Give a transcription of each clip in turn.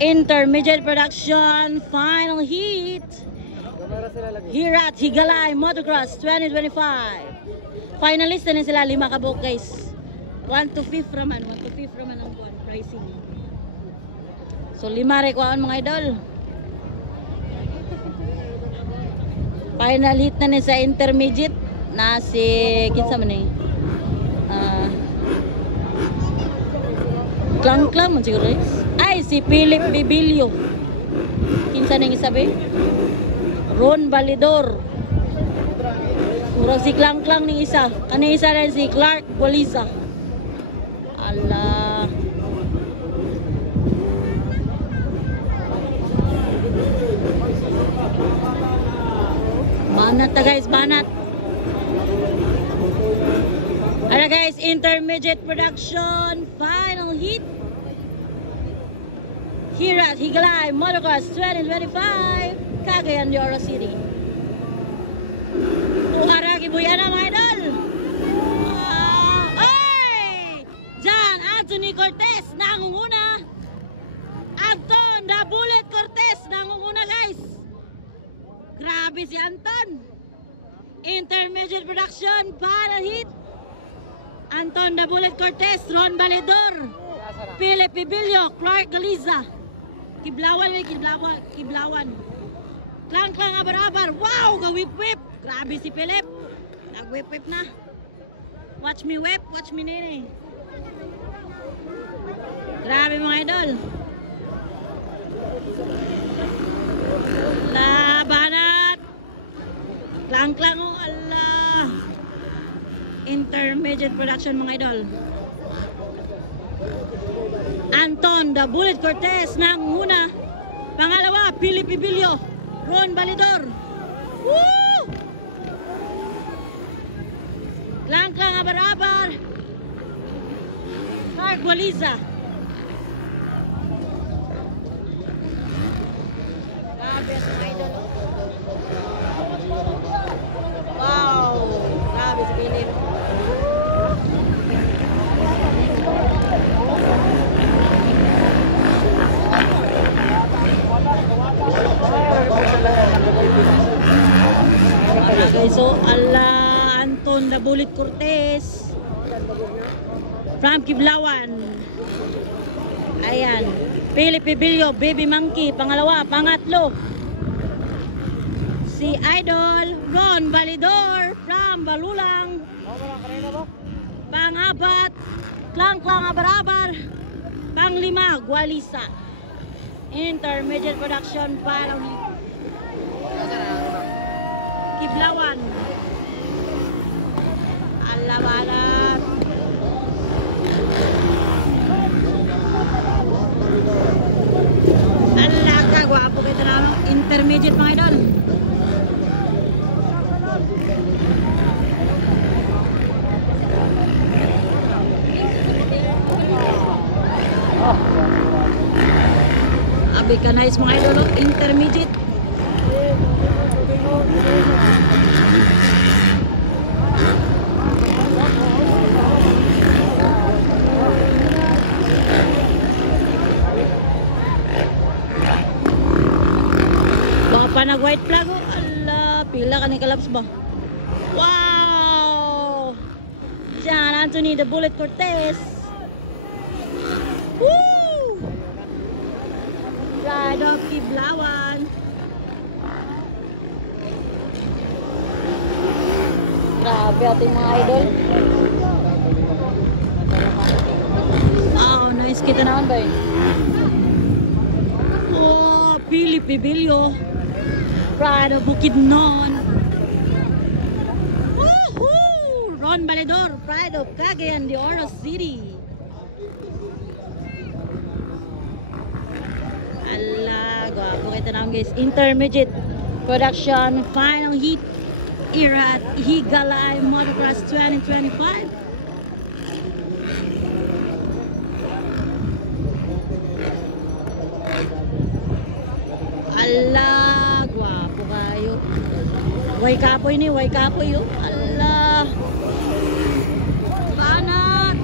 Intermediate production, final heat here at Higalay Motocross 2025. Finalist na sila, 5 kabuk guys. 1 to 5 raman ang pricing. So 5 rekuan mga idol. Final hit na ni sa intermediate na si kinsa man ni Klang man siguro guys. Ay, si Philip Bibilio. Kinsa nang isabi? Ron Balidor. Murag si Klang ning isa. Ano isa rin si Clark Gualiza. Allah. Banat ta guys, banat. Alright guys, intermediate production, final heat here at Higalay Motocross 2025, Cagayan de Oro City. Uharagi buyana mga idol. Ay! John Anthony Cortez nangunguna. Anton the Bullet Cortez nangunguna guys. Grabe si Anton. Intermediate production, final hit. Anton the Bullet Cortez, Ron Valedor, Philip Bibilio, Clark Galiza. Kiblawan. Klang abarabar. Wow, ga-whip-whip. Grabe si Philip. Nag-whip-whip na. Watch me whip, watch me nene. Grabe mga idol. Labanat. Klang oh Allah. Intermediate production mga idol. Anton the Bullet Cortez nang una. Pangalawa, Philip Bibilio, Ron Balidor. Woo! Klang abarabar. Clark Gualiza. Grabe mga idol. Wow! Grabe si Philip. Okay, so Anton the Bullet Cortez from Kiblawan. Ayan, Philip Bibilio, Baby Monkey, pangalawa. Pangatlo, si Idol Ron Balidor from Balulang. Pangapat, Klang abarabar. Panglima, Gualiza. Intermediate production, final hit. Kiblawan. Alabalat. Allah ka, gwapo kita na intermediate mga idol. Abi ka nice mga idol, intermediate. Nag white flag oh. Allah, pila ka ni kalaps ba? Wow! John Anthony the Bullet Cortez. Woo! Pride of Kiblawan. Grabe ating mga idol. Oh, nice kita naman ba eh? Oh, Philip Bibilio. Pride of Bukidnon. Woohoo! Ron Valedor, Pride of Cagayan de Oro City. Allah, gwapo kita naman guys. Intermediate production, final heat here at Higalay Motocross 2025. Allah, gwapo kayo. Way kapoy oh. Allah. Banat.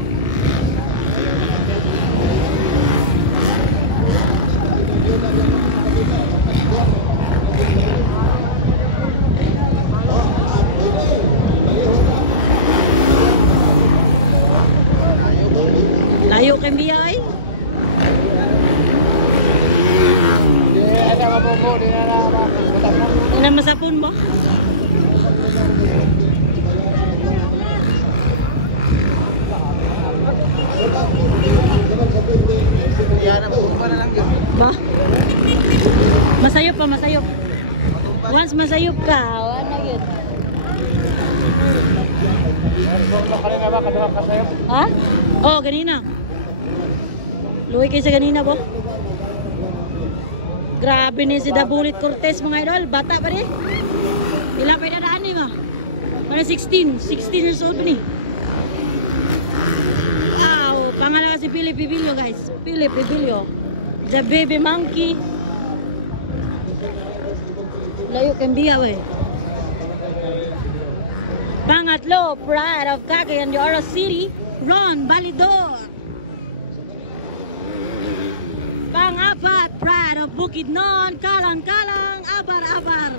Hindi na masapon ba? Ba? Masayop pa, masayop. Once masayop ka, ano yun? Ha? Oh, ganina. Luwi kayo sa ganina po. Grabe ni si Dabulit Cortez mga idol. Bata pa rin. Ilang pa dadaan ni ma? Para 16 years old pa ni. Wow, pangalawa si Philip Bibilio guys. Philip Bibilio. The baby monkey. Layo kembiya we. Pangatlo, Pride of Cagayan de Oro City, Ron Balidor. Pang-apat, Pride of Bukidnon, Kalang-Kalang, Abar-Abar.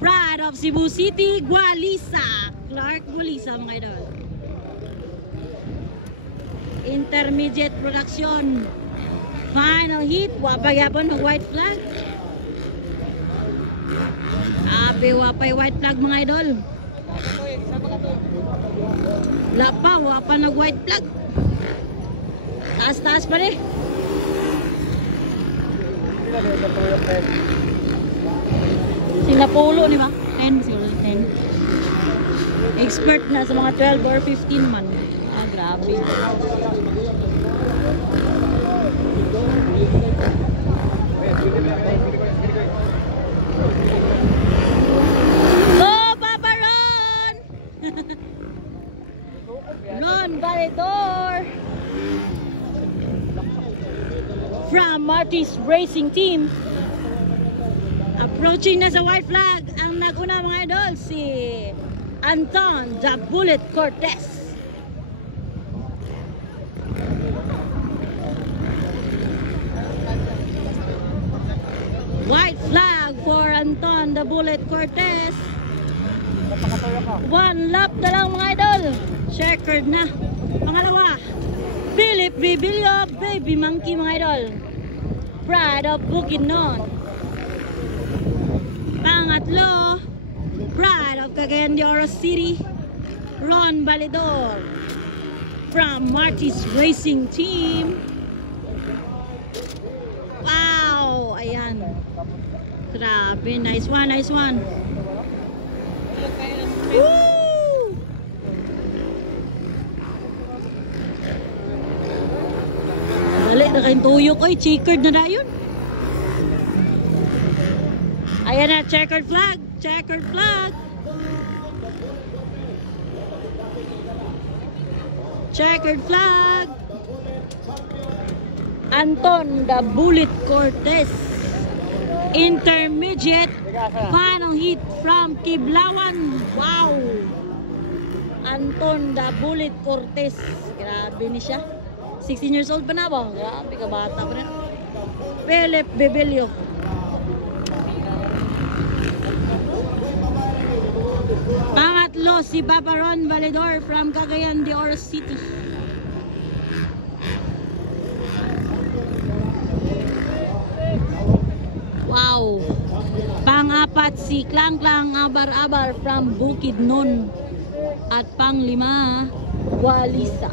Pride of Cebu City, Gualisa, Clark Gualisa mga idol. Intermediate production. Final heat, wapagyapon ng white flag. Wapay white flag mga idol. Lapa, wapa nag white flag. Taas pa rin. Sinapulo ni ba? 10 siguro, 10. Expert na sa mga 12 or 15 man. Ah, grabe. Ron Balidor from Marty's Racing Team. Approaching na sa white flag ang naguna mga idol si Anton the Bullet Cortez. White flag for Anton the Bullet Cortez. One lap na lang mga idol. Checkered na. Pangalawa, Philip Bibilio, baby monkey mga idol. Pride of Bukidnon. Pangatlo, Pride of Cagayan de Oro City, Ron Balidor from Marty's Racing Team. Wow, ayan. Grabe, nice one, nice one. Woo! Dali na kayong tuyok ay checkered na yun. Ayan na, checkered flag. Checkered flag. Checkered flag. Anton the Bullet Cortez. Intermediate final heat from Kiblawan. Wow. Anton the Bullet Cortez. Grabe ni siya. 16 years old pa na ba? Grabe ka bata pa rin. Philip Bibilio. Pangatlo si Papa Ron Balidor from Cagayan de Oro City. Wow. Pang-apat si Klang Klang Abar-Abar from Bukidnon. At pang-lima, Gualisa.